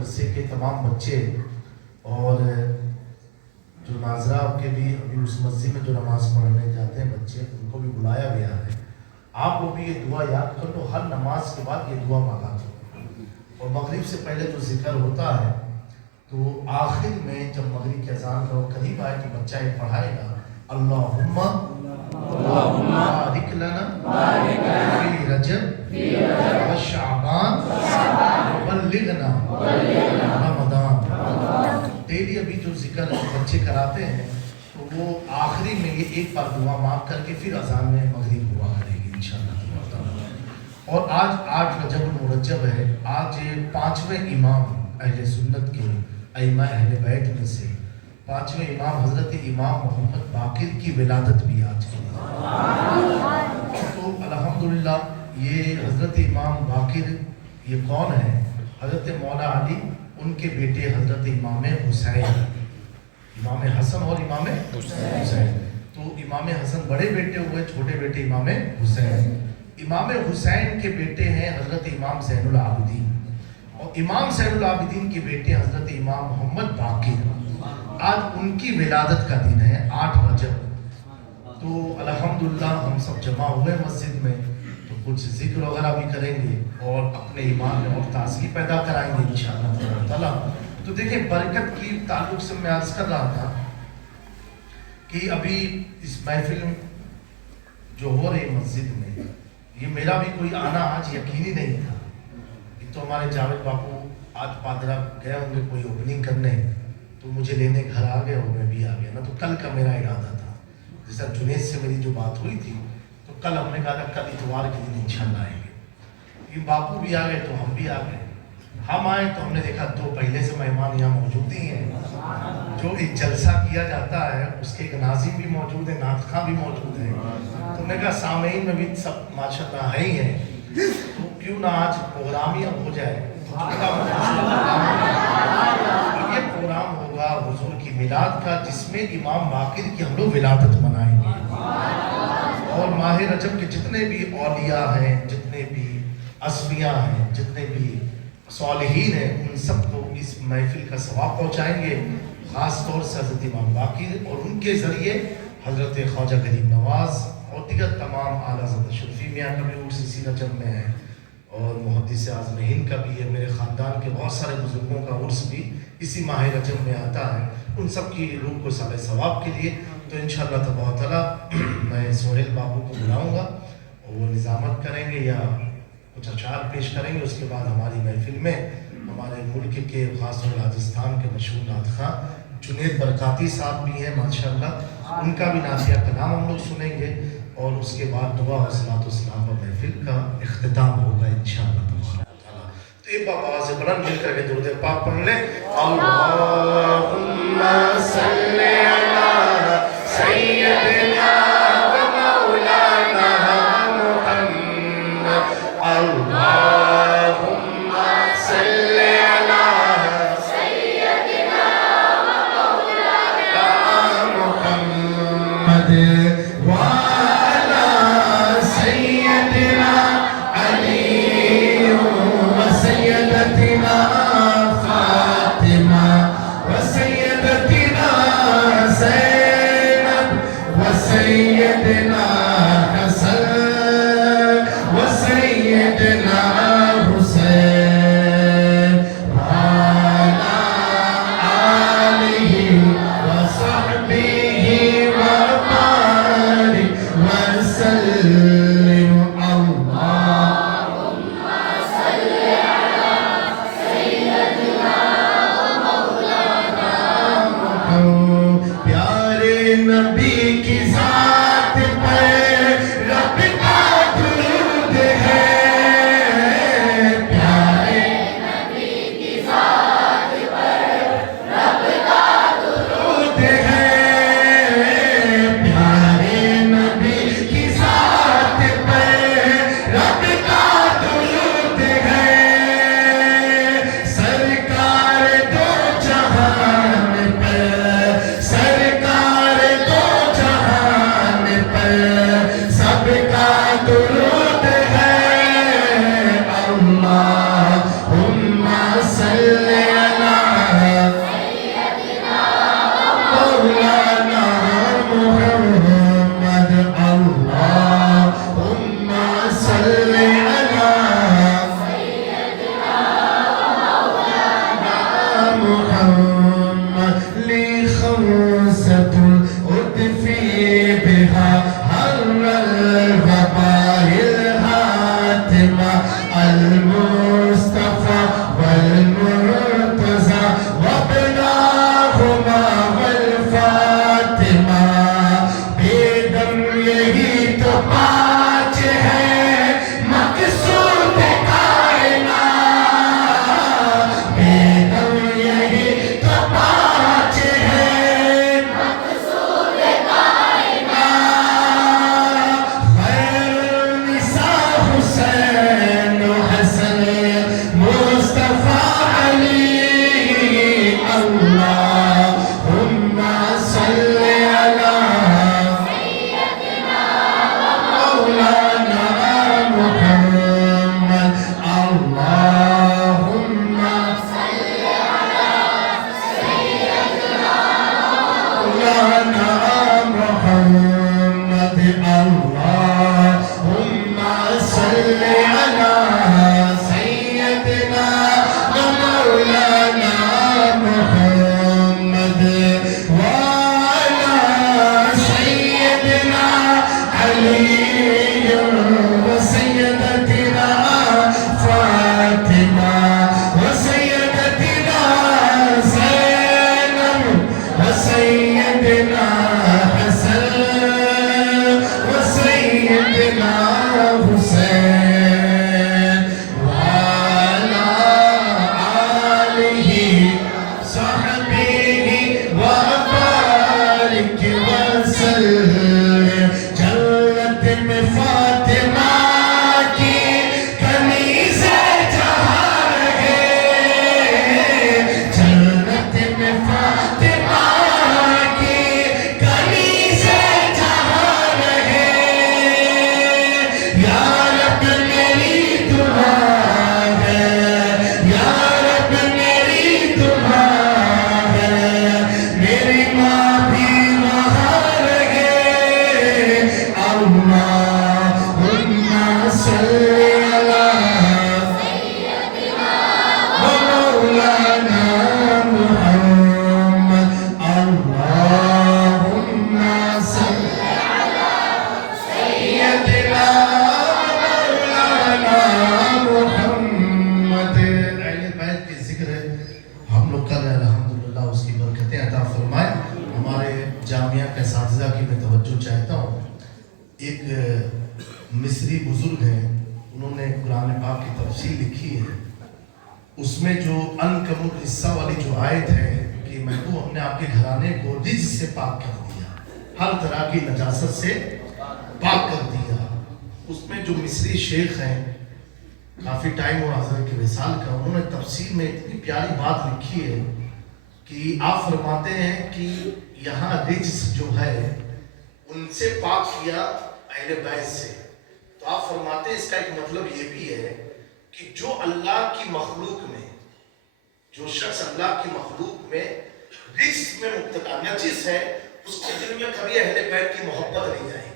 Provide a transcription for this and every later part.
مدرسے کے تمام بچے اور جو ناظرہ کے بھی ابھی اس مسجد میں جو نماز پڑھنے جاتے ہیں بچے، ان کو بھی بلایا گیا ہے. آپ لوگ بھی یہ دعا یاد کر لو، ہر نماز کے بعد یہ دعا مانگا کرو. اور مغرب سے پہلے جو ذکر ہوتا ہے تو آخر میں جب مغرب کی اذان کا قریب آئے تو بچہ یہ پڑھائے گا اللہم بارک لنا فی رجب و شعبان وبلغنا رمضان. ڈیلی ابھی جو ذکر بچے کراتے ہیں تو وہ آخری میں یہ ایک بار دعا مانگ کر کے پھر اذان میں مغرب ہوا کرے گی انشاءاللہ. اور آج 8 رجب المرجب ہے. آج 5ویں امام اہل سنت کے ائمہ اہل بیت میں سے 5ویں امام حضرت امام محمد باقر کی ولادت بھی آج کے دن. تو الحمدللہ یہ حضرت امام باقر یہ کون ہے؟ حضرت مولا علی ان کے بیٹے حضرت امام حسین، امام حسن اور امام حسین. تو امام حسن بڑے بیٹے ہوئے، چھوٹے بیٹے امام حسین. امام حسین کے بیٹے ہیں حضرت امام زین العابدین، اور امام زین العابدین کے بیٹے حضرت امام محمد باقر. آج ان کی ولادت کا دن ہے 8 رجب. تو الحمدللہ ہم سب جمع ہوئے مسجد میں، تو کچھ ذکر وغیرہ بھی کریں گے اور اپنے ایمان میں اور تازگی پیدا کرائیں گے انشاءاللہ تعالیٰ. تو دیکھیں برکت کی تعلق سے میں عرض کر رہا تھا کہ ابھی اس محفل جو ہو رہی مسجد میں، یہ میرا بھی کوئی آنا آج یقینی نہیں تھا. ایک تو ہمارے جاوید باپو آج پادرا گئے ہوں گے کوئی اوپننگ کرنے، تو مجھے لینے گھر آ گئے اور میں بھی آ گیا نا. تو کل کا میرا ارادہ تھا، جیسا جنید سے میری جو بات ہوئی تھی تو کل ہم نے کہا تھا کل اتوار کے دن انشاءاللہ آئیں گے. یہ باپو بھی آ گئے تو ہم بھی آ گئے. ہم آئے تو ہم نے دیکھا 2 پہلے سے مہمان یہاں موجود ہی ہیں. جو ایک جلسہ کیا جاتا ہے اس کے ایک ناظم بھی موجود ہے، ناطق خواں بھی موجود ہے. تو میں کہا سامعین میں بھی سب ماشاءاللہ ہے ہی ہیں، تو کیوں نہ آج پروگرام ہی اب ہو جائے. یہ پروگرام ہوگا حضور کی میلاد کا، جس میں امام باقر کی ہم لوگ ولادت منائیں گے. اور ماہ رجب کے جتنے بھی اولیاء ہیں، جتنے بھی اصفیاء ہیں، جتنے بھی صالحین ہیں، ان سب کو اس محفل کا ثواب پہنچائیں گے. خاص طور سے حضرت امام باقر اور ان کے ذریعے حضرت خواجہ غریب نواز اور دیگر تمام اعلیٰ حضرت شرفی میاں کا بھی عرس اسی رجب میں ہے، اور محدث اعظم ہند کا بھی ہے. میرے خاندان کے بہت سارے بزرگوں کا عرس بھی اسی ماہ رجب میں آتا ہے. ان سب کی روح کو سال ثواب کے لیے تو انشاءاللہ تبارک تعالیٰ میں سہیل بابو کو بلاؤں گا اور وہ نظامت کریں گے یا کچھ اشعار پیش کریں گے. اس کے بعد ہماری محفل میں ہمارے ملک کے خاص طور راجستھان کے مشہور نعت خواں جنید برکاتی صاحب بھی ہیں ماشاءاللہ، ان کا بھی نعتیہ کلام ہم لوگ سنیں گے. اور اس کے بعد دعا و صلاۃ و سلام پر محفل کا اختتام ہوگا انشاءاللہ تعالیٰ. تو ایک بار آواز بلند مل کر کے درود پاک پڑھ لیں. اللہم صلی علی سیدنا و مولانا محمد. اللہم صلی علی سیدنا و مولانا محمد وعلی سیدنا علی و سیدتنا فاطمہ و سیدتنا محمد لي خمسة أطفي بها حر الوباء الهاتمة المصطفى والمرتضى وابناهما والفاطمة بیدم یہی تو پانچ ہے مقصود کائنات بیدم یہی تو پانچ ہے مقصود کائنات خیر النساء حسین و حسن مصطفیٰ علی اللہم صلی علی مولانا محمد اللہم صلی علی مولانا محمد اللہم صلی علی سیدنا مولانا محمد وعلى سيدنا علي وسيدتنا فاطمة وسيدتنا زينب وسيدنا حسن وسيدنا حسين وعلى آله صحبه وبارك وسلم جنت میں فاطمہ کی کنیز جہاں رہے جنت میں فاطمہ کی کنیز جہاں رہے یا رب میری دعا ہے یا رب میری دعا ہے میری ماں بھی وہاں رہے اللہم صلی علی مولانا محمد اللہم صلی علی سیدنا مولانا محمد اہل بیت کے ذکر ہم لوگ کر رہے ہیں الحمدللہ اس کی برکتیں عطا فرمائے ہمارے جامعہ کے اساتذہ کی میں توجہ چاہتا ہوں ایک مصری بزرگ ہیں انہوں نے قرآن پاک کی تفسیر لکھی ہے اس میں جو انکم الحصہ والی جو آیت ہے کہ محبوب ہم نے آپ کے گھرانے کو رجس سے پاک کر دیا ہر طرح کی نجاست سے پاک کر دیا اس میں جو مصری شیخ ہیں کافی ٹائم ہوا حضرت کے وصال کا انہوں نے تفسیر میں اتنی پیاری بات لکھی ہے کہ آپ فرماتے ہیں کہ یہاں رجس جو ہے ان سے پاک کیا اہل بیت سے تو آپ فرماتے ہیں اس کا ایک مطلب یہ بھی ہے کہ جو اللہ کی مخلوق میں جو شخص اللہ کی مخلوق میں رجس میں مبتلا نجس ہے اس کے دل میں کبھی اہل بیت کی محبت نہیں آئے گی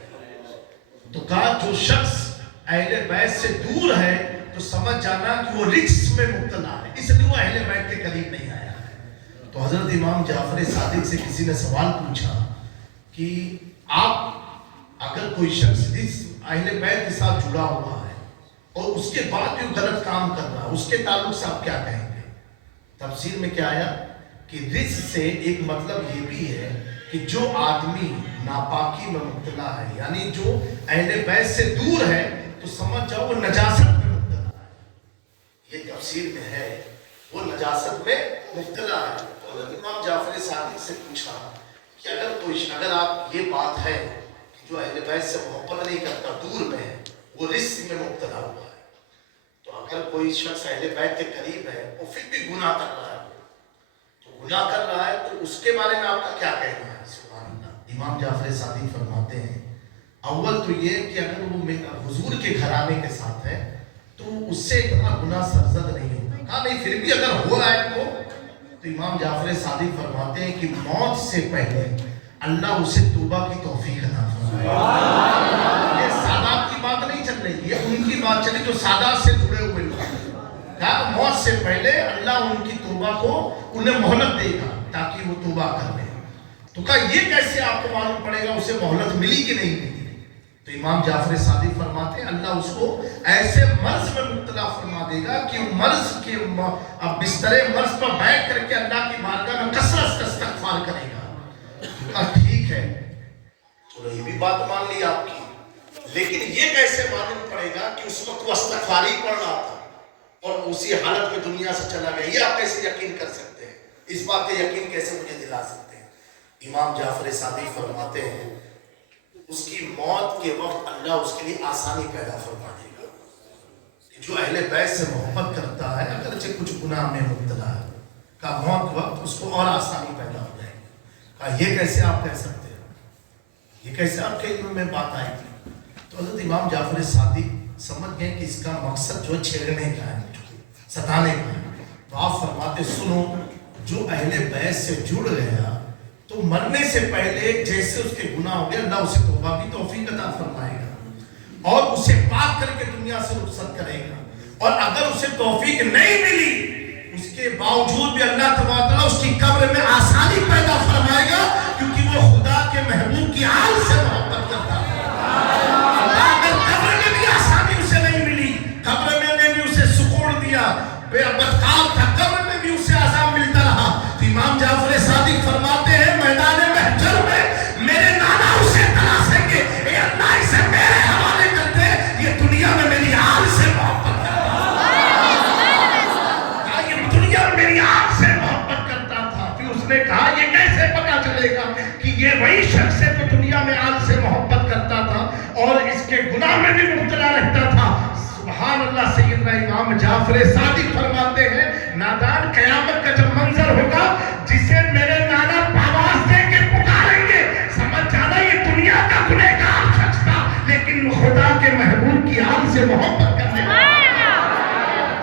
تو کہا جو شخص اہل بیت سے دور ہے تو سمجھ جانا کہ وہ رجس میں مبتلا ہے اس لیے وہ اہل بیت کے قریب نہیں آیا ہے تو حضرت امام جعفر صادق سے کسی نے سوال پوچھا کہ آپ اگر کوئی شخص اہل بیت کے ساتھ جڑا ہوا ہے اور اس کے بعد جو غلط کام کر رہا ہے اس کے تعلق سے آپ کیا کہیں گے تفسیر میں کیا آیا کہ رجس سے ایک مطلب یہ بھی ہے کہ جو آدمی ناپاکی میں مبتلا ہے یعنی جو اہل بیت سے دور ہے تو سمجھ جاؤ وہ نجاست میں مبتلا ہے یہ تفسیر میں ہے وہ نجاست میں مبتلا ہے تو حضرت امام جعفر صادق سے پوچھا کہ اگر آپ یہ بات ہے کہ جو اہل بیت سے محبت نہیں کرتا دور میں ہے وہ رجس میں مبتلا ہوا ہے تو اگر کوئی شخص اہل بیت کے قریب ہے وہ پھر بھی گناہ کر رہا ہے تو گناہ کر رہا ہے تو اس کے بارے میں آپ کا کیا کہنا ہے سبحان اللہ امام جعفر صادق فرماتے ہیں اول تو یہ کہ اگر وہ حضور کے گھرانے کے ساتھ ہے تو اس سے اتنا گناہ سرزد نہیں ہوگا کہا نہیں پھر بھی اگر ہو رہا ہے تو امام جعفر صادق فرماتے ہیں کہ موت سے پہلے اللہ اسے توبہ کی توفیق عطا فرمائے یہ سادات کی بات نہیں چل رہی ہے ان کی بات چلی جو سادات سے جڑے ہوئے لوگ کہا موت سے پہلے اللہ ان کی توبہ तौबा को उन्हें मोहलत देगा ताकि वो तौबा कर ले। तो कहा ये कैसे आपको मालूम पड़ेगा उसे मोहलत मिली कि नहीं मिली? तो इमाम जाफर सादिक फरमाते हैं अल्लाह उसको ऐसे मर्ज में मुब्तला फरमा देगा कि मर्ज के बिस्तरे मर्ज पर बैठ करके अल्लाह की बारगाह में कसरत का इस्तगफार करेगा। तो ठीक है, चलो ये भी बात मान ली आपकी, लेकिन ये कैसे मालूम पड़ेगा कि उस वक्त वो इस्तगफार ही पढ़ रहा था और उसी हालत में दुनिया से चला गया? ये आप कैसे यकीन कर सकते हैं? इस बात का यकीन कैसे मुझे दिला सकते हैं? इमाम जाफर सादिक फरमाते हैं उसकी मौत के वक्त अल्लाह उसके लिए आसानी पैदा फरमा देगा। जो अहले बैत से मोहब्बत करता है अगरचे कुछ गुनाह में मुब्तला है, का मौत के वक्त उसको और आसानी पैदा हो जाएगी। कहा ये कैसे आप कह सकते हो? ये कैसे आपके इल्म में बात आई थी? तो हज़रत इमाम जाफर सादिक समझ गए कि इसका मकसद जो छेड़ने का है, सताने का है। तो आप फरमाते सुनो, जो अहले बैत से जुड़ गया तो मरने से पहले जैसे उसके गुनाह हो गए अल्लाह उसे तौबा की तौफीक अता फरमाएगा और उसे पाक करके दुनिया से रुखसत करेगा। और अगर उसे तौफीक नहीं मिली उसके बावजूद भी अल्लाह तबारक व तआला उसकी कब्र में आसानी पैदा फरमाएगा, क्योंकि वो खुदा के महबूब की आल से मोहब्बत करता है। अगर कब्र में भी आसानी उसे नहीं मिली, कब्र में ने भी उसे सुकून दिया, बेबदकाल था, कब्र में भी उसे आजाब मिलता रहा, तो इमाम जाफर सादिक फरमाते हैं मैदान महशर में मेरे नाना उसे तलाशेंगे, ए अल्लाह इसे मेरे हवाले कर दे, ये दुनिया में मेरी आल से मोहब्बत करता था, ये दुनिया में मेरी आल से मोहब्बत करता था। फिर उसने कहा ये कैसे पता चलेगा कि ये वही शख्स है जो दुनिया में आल से मोहब्बत करता था और इसके गुनाह में भी मुब्तला रहता था? सुभान अल्लाह। सैयदना इमाम जाफर सादिक फरमाते हैं नादान कयामत का जब मंजर होगा जिसे मेरे नाना आवाज दे के पुकारेंगे, समझ जाना ये दुनिया का गुनहगार शख्स था, लेकिन खुदा के महबूब की आल से मोहब्बत करने वाला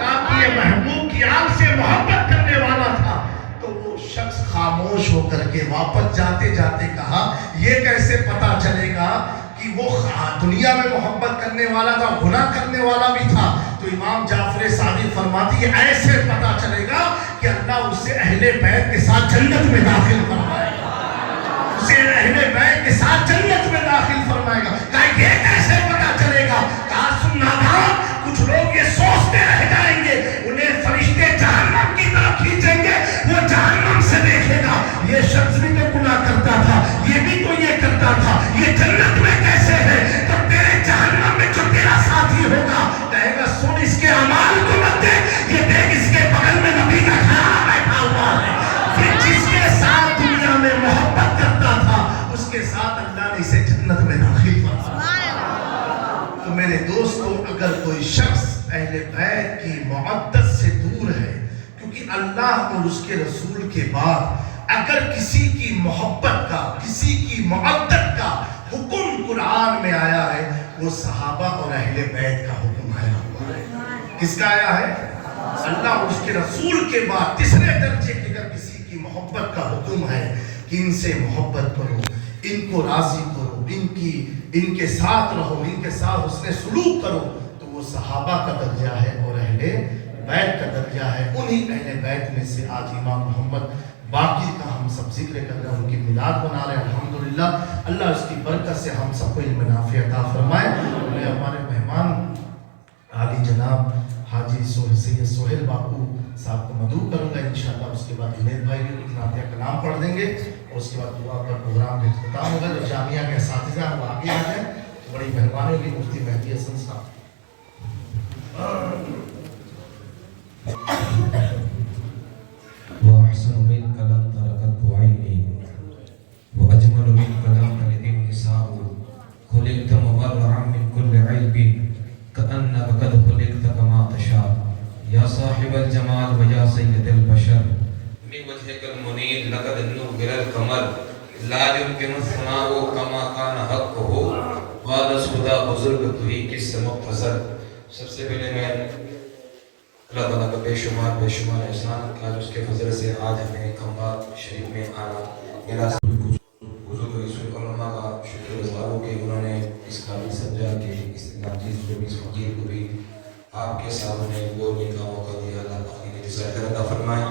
था, ये महबूब की आल से मोहब्बत करने वाला था। तो वो शख्स खामोश होकर के वापस जाते जाते कहा ये कैसे पता चलेगा कि वो दुनिया में मोहब्बत करने वाला था, गुनाह करने वाला भी था? तो इमाम जाफर सादिक फरमाती है ऐसे पता चलेगा कि अल्लाह उसे अहले बैत के साथ जन्नत में दाखिल फरमाएगा, उसे अहले बैत के साथ जन्नत में दाखिल फरमाएगा। कहा ये कैसे पता चलेगा? कहा सुनना था, कुछ लोग ये सोचते रह जाएंगे उन्हें फरिश्ते जहन्नम की तरफ खींचेंगे, वो जहन्नम से देखेगा ये शख्स भी तो गुनाह करता था, ये भी तो ये करता था, ये जन्नत में कैसे है? तो तेरे जहन्नम में जो तेरा साथी होगा कहेगा सुन इसके अमाल को मत देख, ये देख इसके बगल में नबी का खयाल बैठा हुआ है। फिर जिसके साथ दुनिया में मोहब्बत करता था उसके साथ अल्लाह ने इसे जन्नत में दाखिल फरमाया। तो मेरे दोस्तों अगर कोई शख्स अहले बैत की मुअद्दत से दूर है, क्योंकि अल्लाह और उसके रसूल के बाद अगर किसी की मोहब्बत का, किसी की मुअद्दत का हुक्म कुरान में आया है वो सहाबा और अहले बैत का हुक्म आया हुआ है। किसका आया है? अल्लाह और उसके रसूल के बाद तीसरे दर्जे की अगर किसी की मोहब्बत का हुक्म है कि इनसे मोहब्बत करो, इनको राजी करो, इनके साथ रहो, इनके साथ उसने सुलूक करो, तो वो सहाबा का दर्जा है और अहले बैत का दर्जा है। उन्हीं अहले बैत में से आज इमाम मोहम्मद बाकी का हम सब जिक्र कर रहे हैं, उनकी मिलाद मना रहे हैं। अल्हम्दुलिल्लाह, अल्लाह उसकी बरकत से हम सबको इल्म नाफ़ि अता फरमाए। मैं हमारे मेहमान आली जनाब हाजी सैयद सोहेल बापू साहब को मदू करूँगा इंशाअल्लाह। उसके बाद जुनैद भाई भी नातिया कलाम पढ़ देंगे और उसके बाद दुआ का प्रोग्राम भी इख्तिताम होगा। जो जामिया के असातिज़ा वो आगे आ जाए तो बड़ी मेहरबानी होगी। मुफ्ती मेहदी हसन साहब وأحسن منك لم تركته عيني وأجمل منك لم تلد النساء خلقت مبرعا من كل عيب كأنك قد خلقت كما تشاء يا صاحب الجمال ويا سيد البشر من وجهك المنير لقد نور القمر لا يمكن الثناء كما كان حقه قال خدا بزرگ تو ہی کس سے مختصر. سب سے پہلے میں اللہ تعالیٰ کا بے شمار احسان کہ آج اس کے فضل سے آج ہمیں کھمبا شریف میں آنا ملا. بزرگ رسول علماء کا شکر گزار ہوں کہ انہوں نے اس قابل سمجھا کہ اس ناجیز کو بھی اس فقیر کو بھی آپ کے سامنے بولنے کا موقع دیا. اللہ اپنی جزائے عطا فرمائے.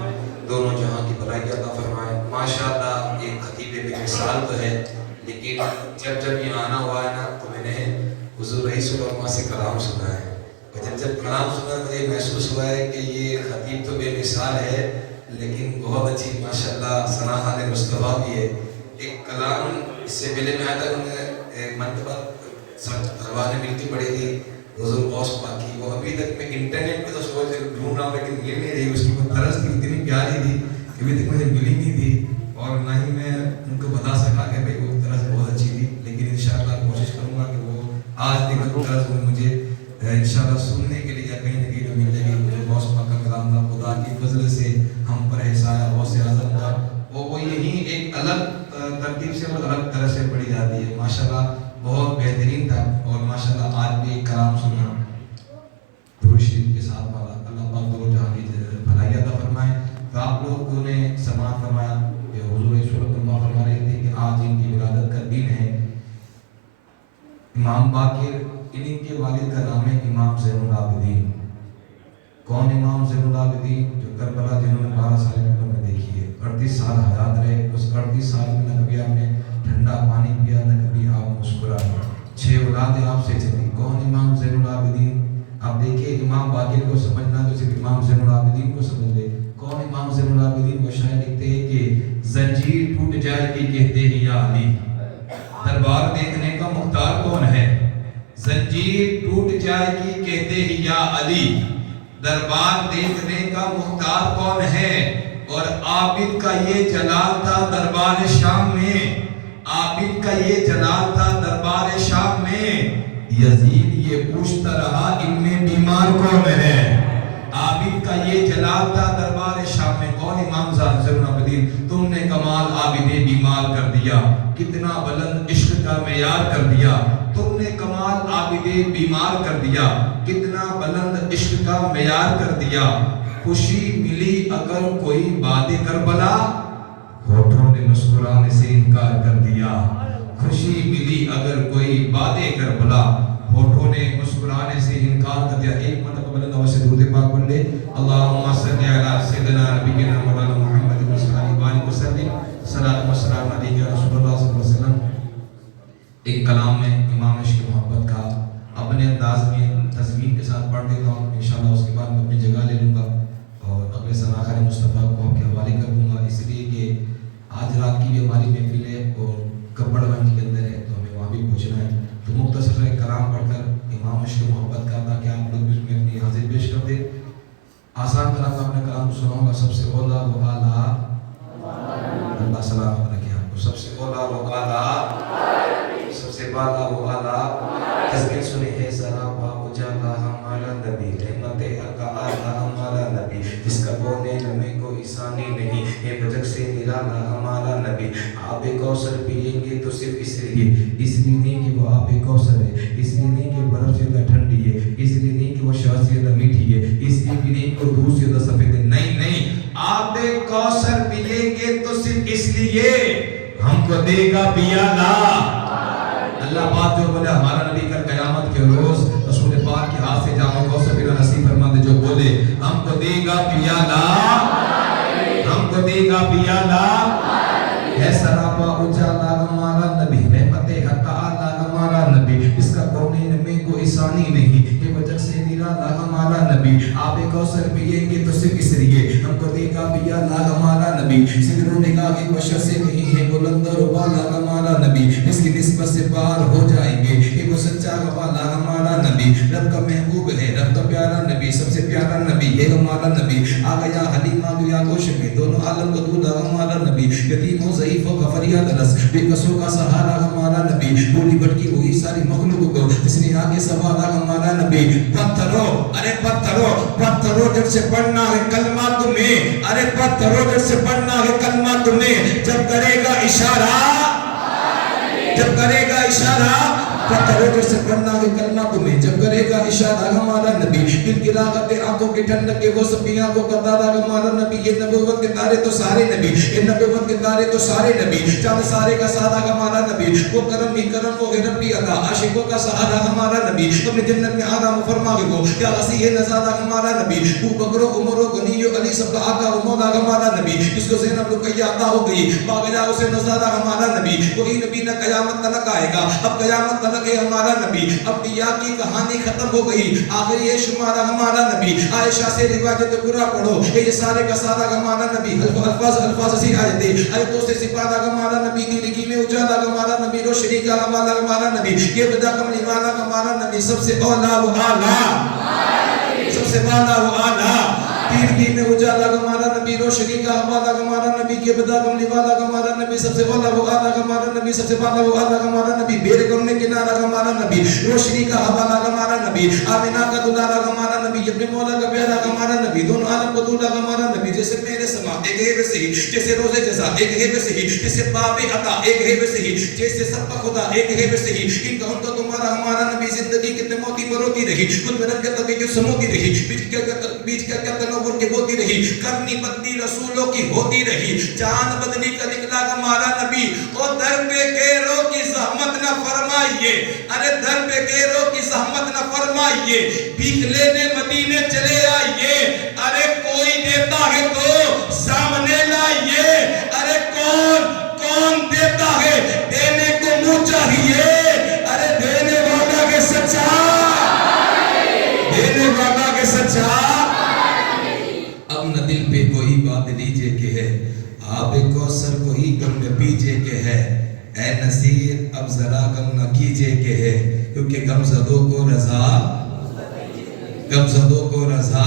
माशाअल्लाह एक खतीब बेमिसाल तो है, लेकिन जब जब यहाँ आना हुआ है ना तो मैंने हुजूर रईसुल उलमा से कलाम सुना है, और जब जब कलाम सुना मुझे महसूस हुआ है कि ये खतीब तो बेमिसाल है लेकिन बहुत अच्छी माशाअल्लाह सनाहान मुस्तफ़ा भी है। एक कलाम इससे पहले मैं आया था, उन्होंने एक मरतबा दरबार में मिलती पड़ी थी हुजूर गौस पाक की, वो अभी तक मैं इंटरनेट पे तो सोच ढूंढ रहा हूँ लेकिन मिल नहीं रही। उसकी वो तरस थी इतनी प्यारी थी कि अभी तक मुझे मिली नहीं थी, और ना ही मैं उनको बता सका कि भाई वो तरस बहुत अच्छी थी, लेकिन इंशाअल्लाह कोशिश करूँगा कि वो आज तक तरस मुझे इंशाअल्लाह सुनने के लिए या कहीं ना कहीं तो मिल जाएगी। मुझे गौस पाक का कलाम था, खुदा की फजल से हम पर एहसान है गौस आज़म का, वो यही एक अलग तरतीब से और अलग तरह से पढ़ी जाती है। माशाअल्लाह बहुत बेहतरीन था, और माशाअल्लाह आज भी एक कलाम सुना दुरूद शरीफ के साथ वाला, अल्लाह पाक दो जहां की भलाई अता फरमाए। तो आप लोगों ने समाअत फरमाया कि हुजूर रसूलुल्लाह फरमा रहे थे कि आज इनकी विलादत का दिन है। इमाम बाकिर, इनके वालिद का नाम है इमाम ज़ैनुल आबिदीन। कौन इमाम ज़ैनुल आबिदीन? जो करबला जिन्होंने 12 साल की उम्र में देखी है, 38 साल हयात रहे, उस 38 साल में न कभी आपने ठंडा पानी पिया, न कभी आप मुस्कुराए, 6 औलादें आपसे चली। कौन इमाम ज़ैनुल आबिदीन? आप देखिए इमाम बाकिर को समझना तो सिर्फ इमाम ज़ैनुल आबिदीन को समझ ले। कौन इमाम ज़ैनुल आबिदीन? वो शायर लिखते हैं कि जंजीर टूट जाएगी कहते ही या अली, दरबार देखने का मुख्तार कौन है? जंजीर टूट जाएगी कहते ही या अली, दरबार देखने का मुख्तार कौन है? और आबिद का ये जलाल था दरबार शाम में, आबिद का ये जलाल था दरबार शाम में। यजीद ये पूछता रहा इनमें बीमार कौन है? आबिद का ये जलाल था दरबार शाम में। कौन? इमाम ज़ैनुल आबिदीन। तुमने कमाल आबिदे बीमार कर दिया, कितना बुलंद इश्क का मेयार कर दिया। तुमने कमाल आबिदे बीमार कर दिया, कितना बुलंद इश्क का मेयार कर दिया। खुशी मिली अगर कोई बादे करबला, होठों ने मुस्कुराने से इनकार कर दिया। खुशी मिली अगर कोई बादे करबला, होठों ने मुस्कुराने से इनकार कर दिया। एक मतलब बुलंद आवाज़ से दुरूद पाक बोल ले, अल्लाहुम्मा सल्लि अला सय्यिदिना नबिय्यिना मौलाना मुहम्मद सल्लल्लाहु अलैहि वसल्लम, सलातु व सलाम अलैका रसूलुल्लाह सल्लल्लाहु अलैहि वसल्लम। एक कलाम में इमाम इश्क मोहब्बत का अपने अंदाज में तस्वीर के साथ पढ़ देता हूँ, इंशाअल्लाह उसके बाद मैं अपनी जगह ले लूँगा और अगले सनाखर मुस्तफ़ा को आपके हवाले कर दूँगा। इसलिए कि आज रात की भी हमारी महफिल है और कब्बड़गंज के अंदर है, तो हमें वहाँ भी पहुँचना है। तो मुख्तसर एक कलाम पढ़कर इमाम इश्क मोहब्बत का, ताकि आप लोग भी उसमें अपनी हाजिर पेश कर दे। आसान कलाम का अपने कलाम को सुनाऊंगा। सबसे औला व आला, अल्लाह सलामत रखे आपको। सबसे औला व आला, सबसे बाला व आला, तस्बीह सुने है जरा बाबू जाला हमारा नबी, रहमत अका आला हमारा नबी, जिसका बोने में कोई सानी नहीं, ये बजक से निराला हमारा नबी। आबे कौसर पिएंगे तो सिर्फ इसलिए नहीं कि वो आबे कौसर है, इसलिए नहीं कि बर्फ से ज़्यादा ठंडी है, इसलिए नहीं कि वो शहद से ज़्यादा मीठी है, इसलिए भी नहीं कि वो दूध से ज़्यादा सफेद है। नहीं नहीं, आबे कौसर पिएंगे तो सिर्फ इसलिए हमको देगा पियाला। अल्लाह पाक जो बोले हमारा नबी कल क़यामत के रोज रसूल पाक के हाथ से जामे कौसर पीना नसीब फरमा दे। जो बोले हमको देगा पियाला, हमको देगा पियाला, है सरापा उजाला हमारा नबी, रहमत हक़ आला हमारा नबी, इसका कौनैन में कोई सानी नहीं, ये वजह से निराला हमारा नबी। आबे कौसर पिएंगे तो सिर्फ इसलिए हमको देगा पियाला हमारा नबी। सिदरों निगाह के बशर से नहीं है बुलंद और बाला हमारा नबी, इसकी निस्बत से पार हो जाएंगे, ये वो सच्चा वाला हमारा नबी। रब का महबूब है, रब का प्यारा नबी, सबसे प्यारा नबी है हमारा नबी। आ गया हलीमा दुया गोश में, दोनों आलम को दूल्हा हमारा नबी। यतीमों ज़ईफ़ों का फरियाद रस, बेकसों का सहारा हमारा नबी। बोली भटकी हुई सारी मखलूक को जिसने आगे सवारा हमारा नबी। पत्थरों, अरे पत्थरों, पत्थरों जब से पढ़ना है कलमा तुम्हें, अरे पत्थरों जब से पढ़ना है कलमा तुम्हें, जब करेगा इशारा, जब करेगा इशारा दर्जे से पढ़ना है कलमा तुम्हें जब करेगा इशारा हमारा नबी दिल की राहत आंखों की ठंडक के वो सपियां को कतारा हमारा नबी ये नबूवत के तारे तो सारे नबी ये नबूवत के तारे तो सारे नबी चांद सारे का सारा हमारा नबी वो करम ही करम वो है रब्बी अता आशिकों का सहारा हमारा नबी अपने जन्नत में आराम फरमाए वो क्या हसी है नजारा हमारा नबी वो बकरो उमरो गनियो अली सब का आका वो मौला हमारा नबी जिसको ज़ैनब रुकैया अता हो गई बागजा उसे नजारा हमारा नबी कोई नबी ना कयामत तक आएगा अब कयामत तक है हमारा नबी अब दिया की कहानी खत्म हो गई आखिरी ये शुमारा हमारा नबी आयशा से रिवायत पूरा पढ़ो ये सारे का सारा हमारा नबी अल्फाज सी आयतों से सिपादा हमारा नबी जिंदगी में उजाला हमारा नबी रोशनी का हमारा नबी ये बदा कमली वाला हमारा नबी सबसे औला व आला सबसे वाला व आला जिंदगी में उजाला हमारा नबी रोशनी का हमारा नबी के बदा कमली वाला हमारा नबी सबसे वाला वो आला हमारा नबी सबसे वाला वो आला हमारा नबी मेरे गम किनारा हमारा नबी रोशनी का हवाला हमारा नबी आमिना का दुलारा हमारा नबी अपने मौला का प्यारा हमारा नबी दोनों आलम का दूल्हा हमारा नबी जैसे मेरे समा एक है वैसे ही जैसे रोजे जैसा एक है वैसे ही जैसे बाबे अता एक है वैसे ही जैसे सबका खुदा एक है वैसे ही इनका उनका तुम्हारा हमारा नबी जिंदगी कितने मोती पर रोती रही खुद में रंग तक जो समोती रही बीच का तनव्वुर के होती रही करनी बदली रसूलों की होती रही जान बदली का निकला हमारा नबी और दर पे गैरों की ज़हमत न फरमाइए अरे दर पे गैरों की ज़हमत न फरमाइए भीख लेने मदीने चले आइए अरे कोई देता है तो सामने लाइए अरे कौन देता है देने को मुंह चाहिए अरे देने वाला के सच्चा अब न दिल पे कोई बात लीजिए के है आब कौसर को ही गम न पीजिए के है ऐ नसीर अब जरा गम न कीजिए के है क्योंकि गमज़दों को रज़ा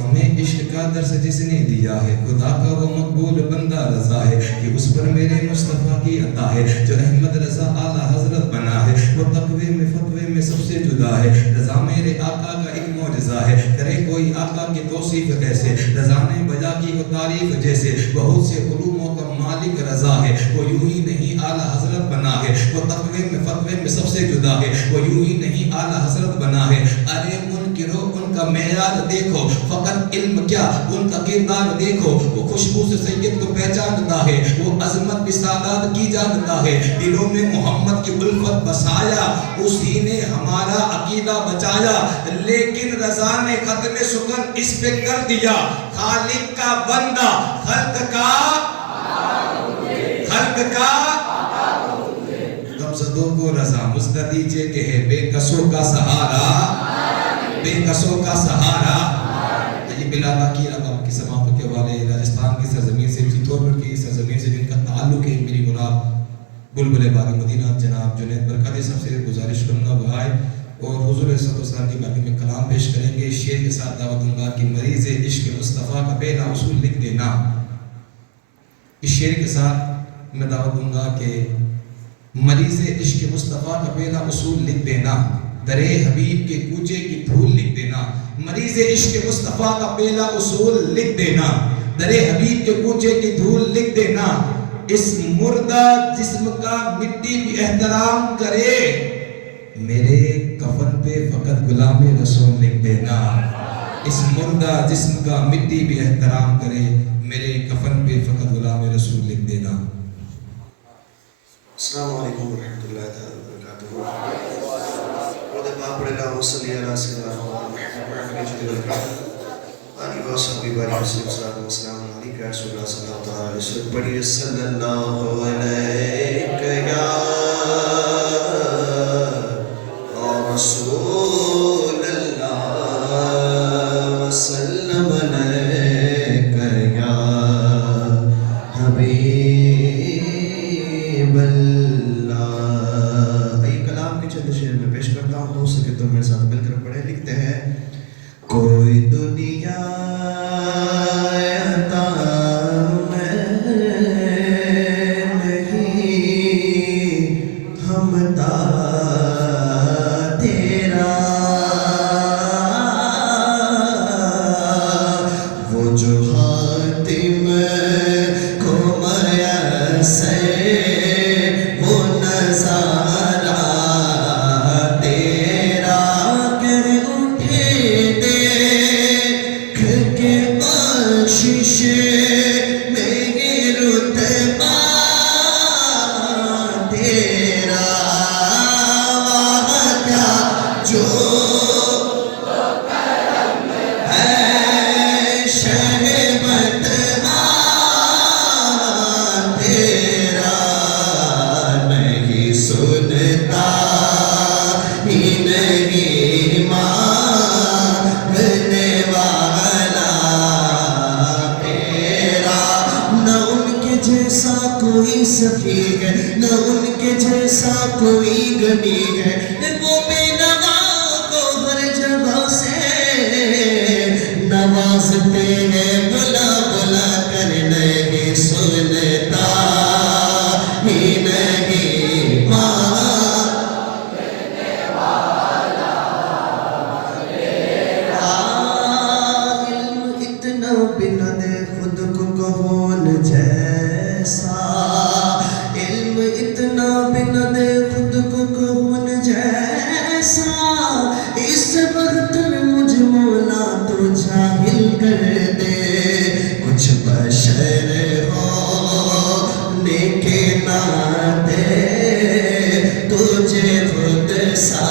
हमें इश्क का दर्स जिसने दिया है खुदा का वो मकबूल बंदा रज़ा है कि उस पर मेरे मुस्तफ़ा की अता है जो अहमद रज़ा आला हज़रत बना है वो तक़वे में फतवे में सबसे जुदा है रज़ा मेरे आका का एक मौजज़ा है करे कोई आका की तौसीफ कैसे रज़ा ने बजा की वो तारीफ जैसे बहुत से उलूमों का मालिक रज़ा है वो यूं ही नहीं आला हज़रत बना है वो तक़वे में फतवे में सबसे जुदा है वो यूं ही नहीं आला हज़रत बना है अरे मुनकिरो उनका मेयार देखो फकत इल्म क्या उनका किरदार देखो वो खुशबू से सैयद को पहचानता है वो अजमत भी सादात की जानता है दिलों में मोहम्मद की उल्फत बसाया उसी ने हमारा अकीदा बचाया लेकिन रज़ा ने खत्म सुकन इस पे कर दिया खालिक का बंदा खल्क का गमज़दों को रज़ा मुस्ता दीजिए के है बेकसों का सहारा ये बिला बाकी रकम की समाप्त के वाले राजस्थान की सरजमीन से चित्तौड़गढ़ की सरजमीन से जिनका ताल्लुक है मेरी मुराद बुलबुल बागी मदीना जनाब जुनैद बरकती साहब से गुजारिश करूंगा वो आए और हुजूर सल्लल्लाहु की बाकी में कलाम पेश करेंगे इस शेर के साथ दावत दूंगा कि मरीज़ इश्क मुस्तफ़ा का पहला उसूल लिख देना इस शेर के साथ मैं दावत दूंगा कि मरीज़ इश्क मुस्तफ़ा का पहला उसूल लिख देना दरे हबीब के कूचे की धूल लिख देना मरीज़ इश्क मुस्तफ़ा का पहला उसूल लिख देना दरे हबीब के कूचे की धूल लिख देना इस मुर्दा जिस्म का मिट्टी भी एहतराम करे मेरे कफन पे फकत गुलाम रसूल लिख देना इस मुर्दा जिस्म का मिट्टी भी एहतराम करे मेरे कफन पे फकत गुलाम रसूल लिख देना। अस्सलामु अलैकुम वरहमतुल्लाहि तआला वबरकातुहू रोज़े पाक पढ़े ला मुसल्ली अला सय्यिदिना मुहम्मद के जदीद आनी वसल्लम बारिक वसल्लम सल्लल्लाहु अलैहि या रसूलुल्लाह सल्लल्लाहु अलैहि वसल्लम पढ़िए सल्लल्लाहु अलैहि या नहीं جیسا کوئی سخی ہے نہ ان کے جیسا کوئی غنی ہے وہ بے نوا کو ہر جگہ سے نوازتے ہیں بلا بلا کر نہیں سنتا ہی نہیں علم اتنا بنا دے خود کو کون جیسا علم اتنا بنا دے خود کو کون جیسا اس سے برتر مجھ مولا تو جاہل کر دے کچھ بشر ہونے کے ناطے تجھے خود سا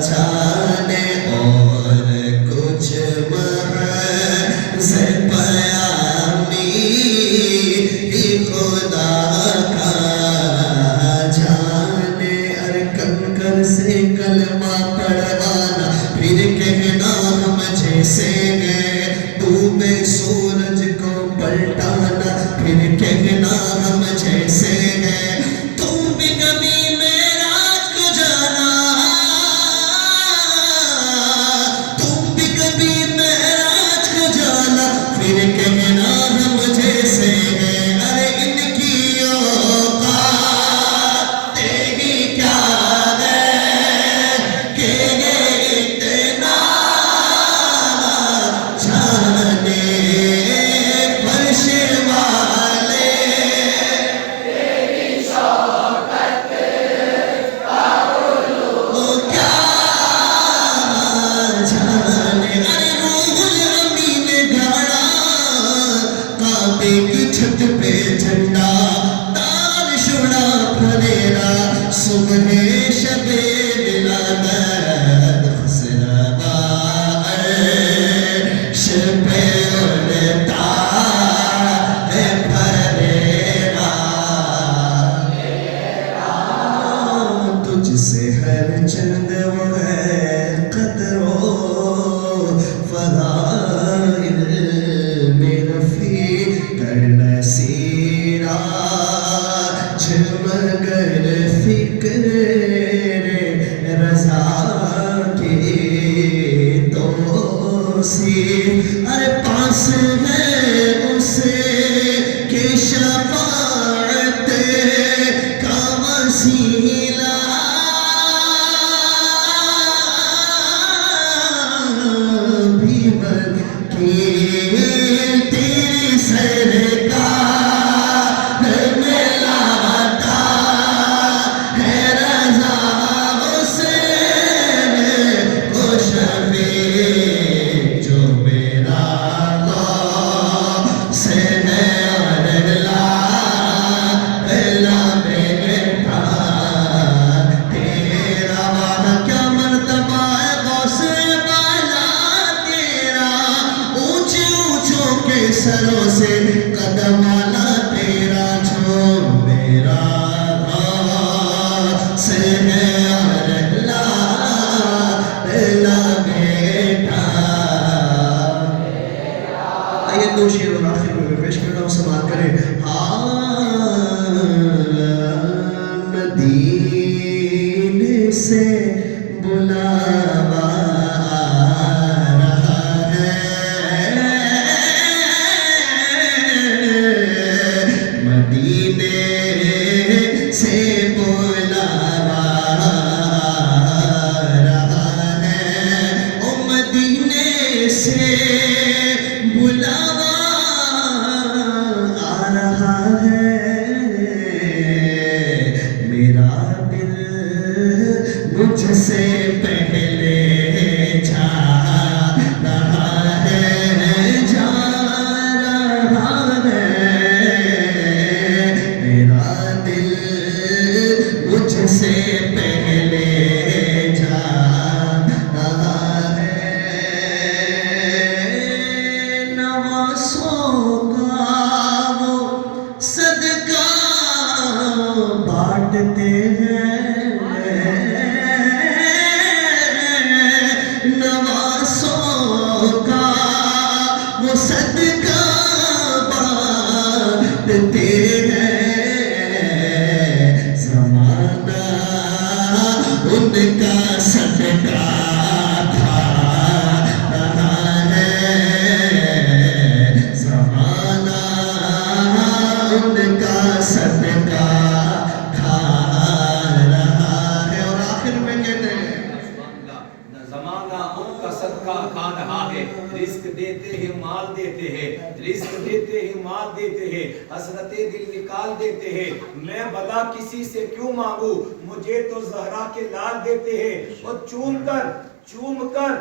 جانے اور کچھ محض پیامی ہی خدا کا جانے کنکر سے کلمہ پڑھوانا پھر کہنا ہم جیسے گئے ڈوبے سورج کو پلٹانا پھر کہنا ہم جیسے گئے تم بھی کبھی معراج کو جانا تم بھی کبھی معراج کو جانا پھر کہنا ہم جیسے گئے ارے ان کی اوقات تیری کیا ہے کہ یہ اتنا جانے فرش والے وہ کیا جانے ارے روح الامین گھڑا کعبے کی چھت پہ جھنڈا تار شڑا پھریرا صبح شب ولادت خسروا عرش پہ اڑتا ہے پھریرا تجھ سے ہر چند وہ ہے قدر و فضائل میں رفیع کرنا سیرا مگر فکر رضا کی توصیف ارے پاس ہے اس کے شفاعت کا وسیلہ بھی وکیل تیری سرکار میں لاتا ہے رضا حسین وہ شفیع جو میرا غوث ہے اور اللہ بیٹا تیرا وعدہ کیا مرتبہ ہے غوث بالا تیرا اونچے اونچوں کے سروں سے قدم والا تیرا جو میرا غوث ہے اور اللہ بیٹا آئیے دو شعر اور آخر میں پیش کرنا ہوں سماعت کریں مدینے سے بلاوا آ رہا ہے مدینے سے بلاوا آ رہا ہے او مدینے سے بلاوا آ رہا ہے اٹھتے ہیں زمانہ ان کا صدقہ کھا رہا ہے زمانہ ان کا صدقہ کھا رہا ہے اور آخر میں کہتے ہیں زمانہ ان کا صدقہ کھا رہا ہے رزق دیتے ہیں مال دیتے ہیں رزق دیتے ہیں مال دیتے ہیں حسرت دل نکال دیتے ہیں میں بلا کسی سے کیوں مانگوں مجھے تو زہرا کے لال دیتے ہیں اور چوم کر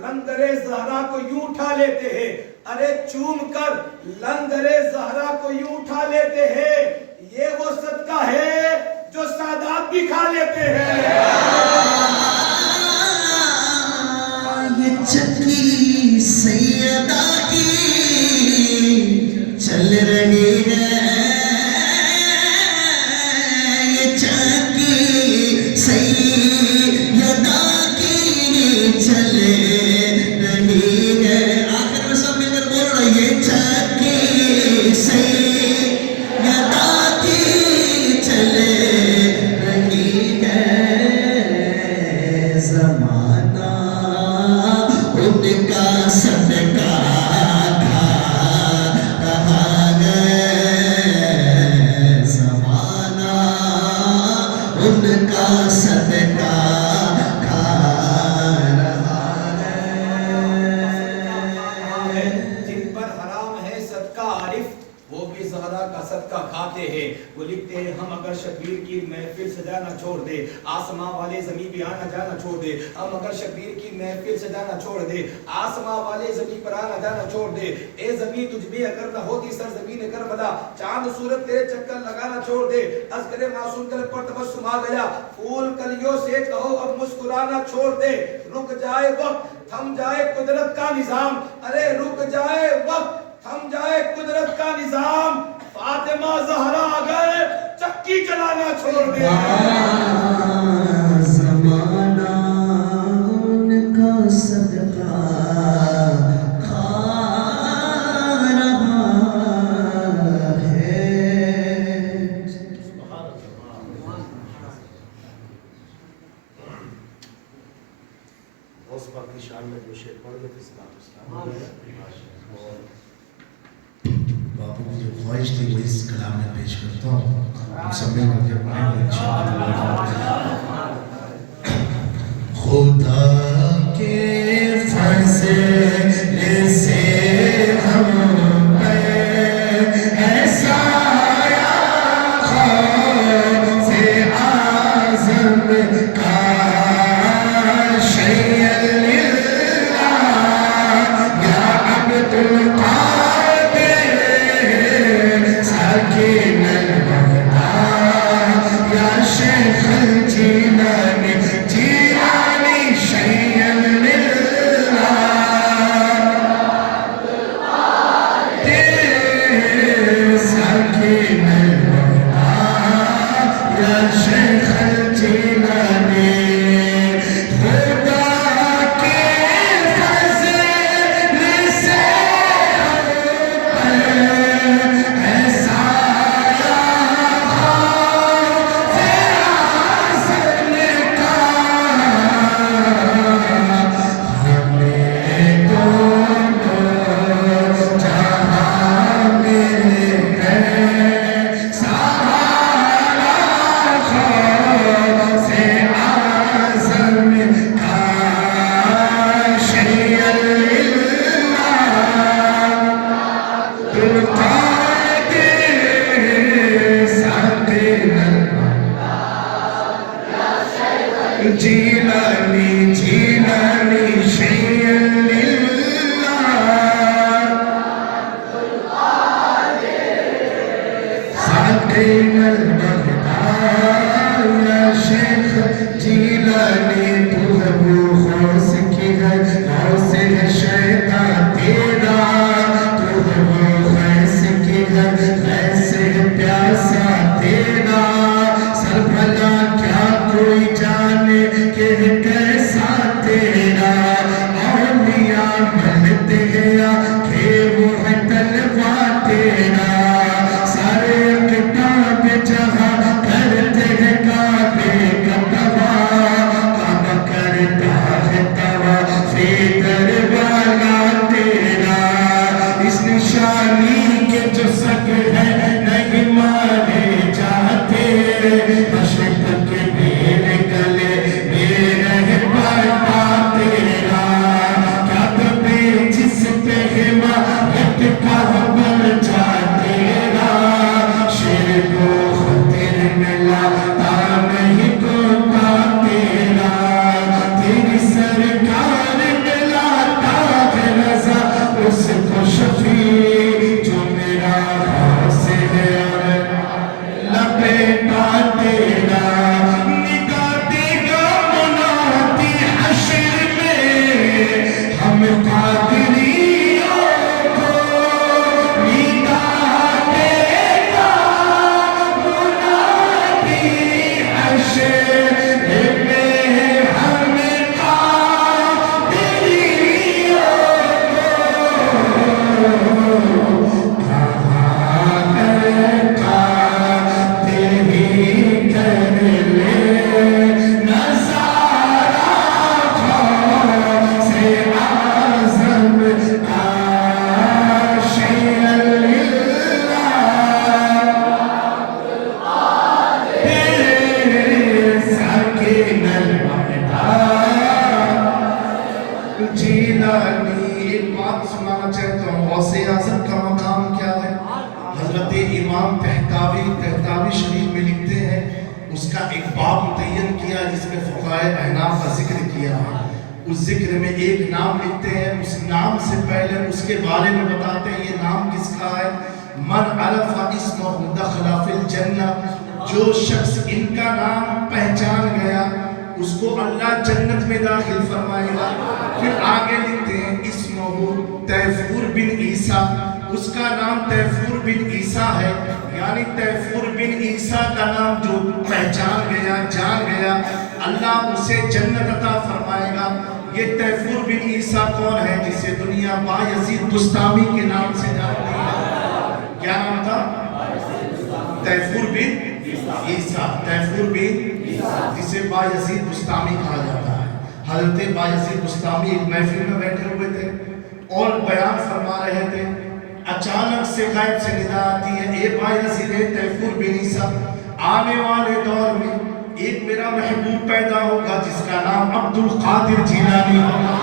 لنگر زہرا کو یوں اٹھا لیتے ہیں چوم کر لنگر زہرا کو یوں اٹھا لیتے ہیں یہ وہ صدقہ ہے جو سادات بھی کھا لیتے ہیں یہ چکی سیدہ کی چل رہی ہے یہ چکی سیدہ کی چل رہی ہے آخر میں سب مل کر بول رہا یہ چکی سیدہ کی چل رہی ہے زمانہ ان کا صدقہ کھا رہا ہے زمانہ ان کا صدقہ کھا رہا ہے جن پر حرام ہے صدقہ عارف وہ بھی زہرا کا صدقہ کھاتے ہیں وہ لکھتے ہیں ہم اگر شبیر کی محفل سجانا چھوڑ دے آسماں والے زمین پہ آنا جانا چھوڑ دے ہم اگر شبیر کی محفل سجانا چھوڑ دے آسماں والے زمین پر آنا جانا چھوڑ دے اے زمین تجھ میں اگر نہ ہوتی سرزمین کربلا چاند سورج تیرے چکر لگانا چھوڑ دے اذکر معصوم کر پر تبسم آ گیا پھول کلیوں سے کہو اب مسکرانا چھوڑ دے رک جائے وقت تھم جائے قدرت کا نظام رک جائے وقت تھم جائے قدرت کا نظام فاطمہ زہرا اگر چکی چلانا چھوڑ دے زمانہ ان کا صدقہ کھا رہا ہے اس پر کی شان میں جو شعر پڑھ گئے تھے صلاۃ والسلام باپو کی جو خواہش تھی وہ اس کلام میں پیش کرتا ہوں ہم سب مل کر کے پڑھیں گے انشاءاللہ خدا کے فضل سے ہم پر ایسا آیا خوف اعظم کا شیء للہ یا عبد القادر ساکن البغداد یا شیخ الجیلانی جیلانی شیء للہ ساکن البغداد یا شیخ الجیلانی خدا کے فضل سے ہم پر ایسا آیا خوف اعظم کا ہمیں دونوں جہاں میں ہے سہارا خوف اعظم کا شیء للہ القادر ساکن جیلانی جیلانی شیء للہ ساکن البغداد یا شیخ جیلانی تو ہے وہ غوث کی ہے غوث ہے شیطان تیرا تو ہے وہ غیث کی ہے غیث ہے پیاسا تیرا سر بھلا کیا کوئی جانے کہ کیسا تیرا اولیاء ملتے ہیں کہ وہ ہے طلبہ تیرا नानी के जो सग है नहीं मारे जाते अशक के मेरे गले मेरे पड़ता तेरा क्या कभी जिस पे हिमायत का बन जा तेरा शेर को खतिर मिलाता नहीं कोता तेरा तेरी सरकार मिलाता है रजा उसको शफी जो मेरा से है लपेटा तेरा निगाह देगा मुनादी हश्र में हम कादिरियों को निगाह देगा मुनादी हश्र में हम कादिरियों जीलानी एक बात सुनाना चाहता हूँ गौसे आज़म का मकाम क्या है। हजरत इमाम तहतावी शरीफ में लिखते हैं, उसका एक बाब मुतय्यन किया जिसमें फ़ुक़हाए अहनाफ का जिक्र किया है। उस जिक्र में एक नाम लिखते हैं, उस नाम से पहले उसके बारे में बताते हैं ये नाम किसका है। मन अरफ़ा इस्महु दख़ला फ़िल जन्नह, जो शख्स इनका नाम पहचान गया उसको अल्लाह जन्नत में दाखिल फरमाएगा। फिर आगे लिखते हैं इस्महु तैफूर बिन ईसा, उसका नाम तैफूर बिन ईसा है, यानी तैफूर बिन ईसा का नाम जो पहचान गया जान गया अल्लाह उसे जन्नत अता फरमाएगा। ये तैफूर बिन ईसा कौन है जिसे दुनिया बायजीद बुस्तामी के नाम से जानती है। क्या नाम था? तैफूर बिन ईसा, तैफूर बिन जिसे बायजीद बुस्तामी कहा जाता है। हजरत बायजीद बुस्तामी एक महफिल में बैठे हुए थे और बयान फरमा रहे थे। अचानक से गायब से निदा आती है, ए बायजीद तैफूर बिन ईसा, आने वाले दौर में एक मेरा महबूब पैदा होगा जिसका नाम अब्दुल कादिर जीलानी होगा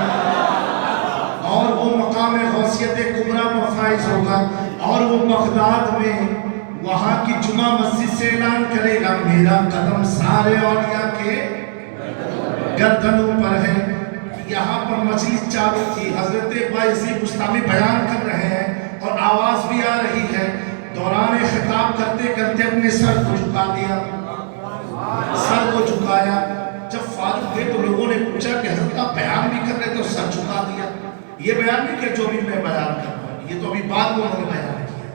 और वो मकाम गौसियत कुबरा पर फाइज होगा और वो बगदाद में वहाँ की जुमा मस्जिद से ऐलान करेगा मेरा कदम सारे औलिया के गर्दनों पर है। यहाँ पर मजलिस चालू थी, हजरत बायजीद बुस्तामी बयान कर रहे हैं और आवाज भी आ रही है। दौरान खिताब करते करते अपने सर को झुका दिया, सर को झुकाया। जब फारूक हुए तो लोगों ने पूछा कि हजरत आप बयान भी कर रहे थे और सर झुका दिया। ये बयान नहीं किया जो भी मैं बयान कर रहा हूँ, ये तो अभी बाद में उन्होंने बयान किया।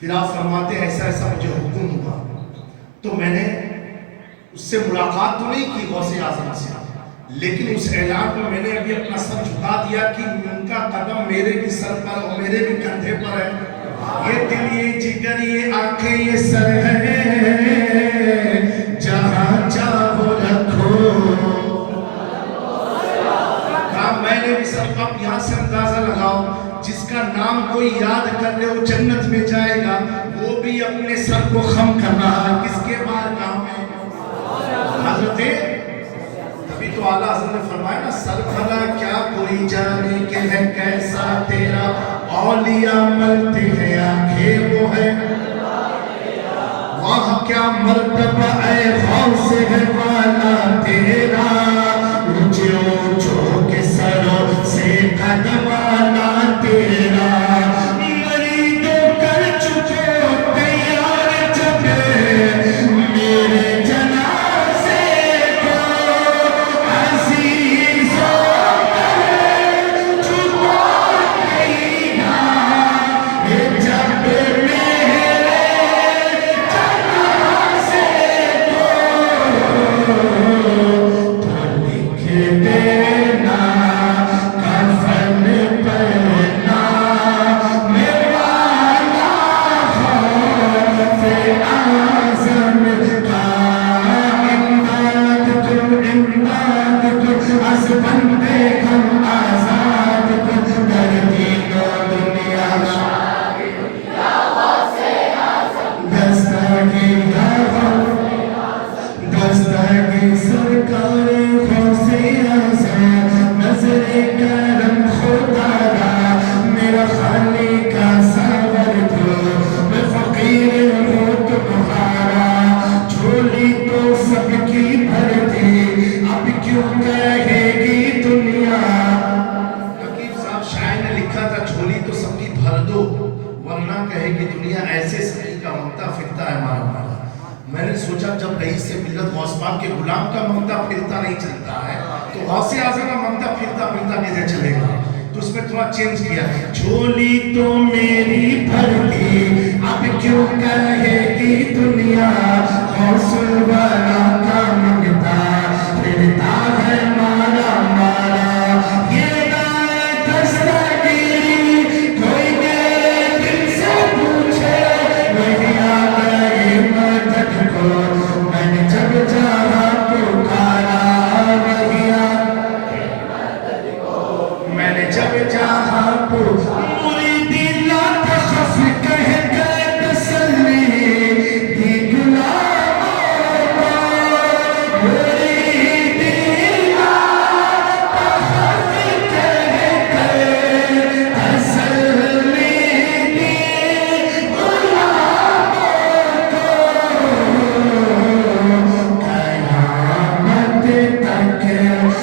फिर आप फरमाते हैं ऐसा ऐसा मुझे हुक्म हुआ, तो मैंने उससे मुलाकात तो नहीं की गौसे आज़म से, लेकिन उस ऐलान में मैंने अभी अपना सर झुका दिया कि उनका कदम मेरे भी सर पर और मेरे भी कंधे पर है। ये दिल ये जिगर ये आंखें ये सर है, जहाँ चाहो रखो। कहा मैंने भी सर, अब यहाँ से अंदाजा लगाओ जिसका नाम कोई याद कर ले वो जन्नत में जाएगा, वो भी अपने सर को खम कर रहा है। किसके बार नाम है? हजरत, तभी तो आला हज़रत ने फरमाया ना, सर भला क्या कोई जाने के है कैसा तेरा, औलिया मलते हैं आंखें वो है, वहाँ क्या मर्तबा ऐ गौस है वाला तेरा, ऊंचे ऊंचों के सरों से कदमाना तेरा, मरीदों कर चुके तैयार जब मेरे जनाजे को अज़ीज़ों ने छुपा देना, जब मेरे जनाजे को اور نہ کہے کہ دنیا ایسے سخی کا منگتا پھرتا ہے ہمارا مولا۔ میں نے سوچا جب رئیس سے ملت غوث پاک کے غلام کا منگتا پھرتا نہیں چلتا ہے تو غوث اعظم کا منگتا پھرتا پھرتا کیسے چلے گا؟ تو اس میں تھوڑا چینج کیا ہے، جھولی تو میری بھر دی اب کیوں کہے گی دنیا، غوث الورا کا منگتا پھرتا ہے مارا مارا، یہ نہ دستگیری کوئی میرے دل سے پوچھے، وہی آ گئے مدد کو میں نے جب جہاں پکارا، وہی آ میں نے جب جہاں مریدی لا تخف کہہ کے تسلی دی غلاموں کو، مریدی لا تخف کہہ کے تسلی دی غلاموں کو، قیامت تک رہے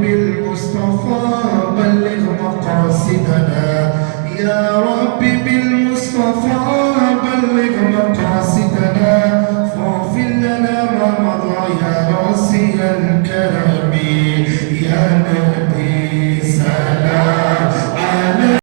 بالمصطفى بلغ مقاصدنا يا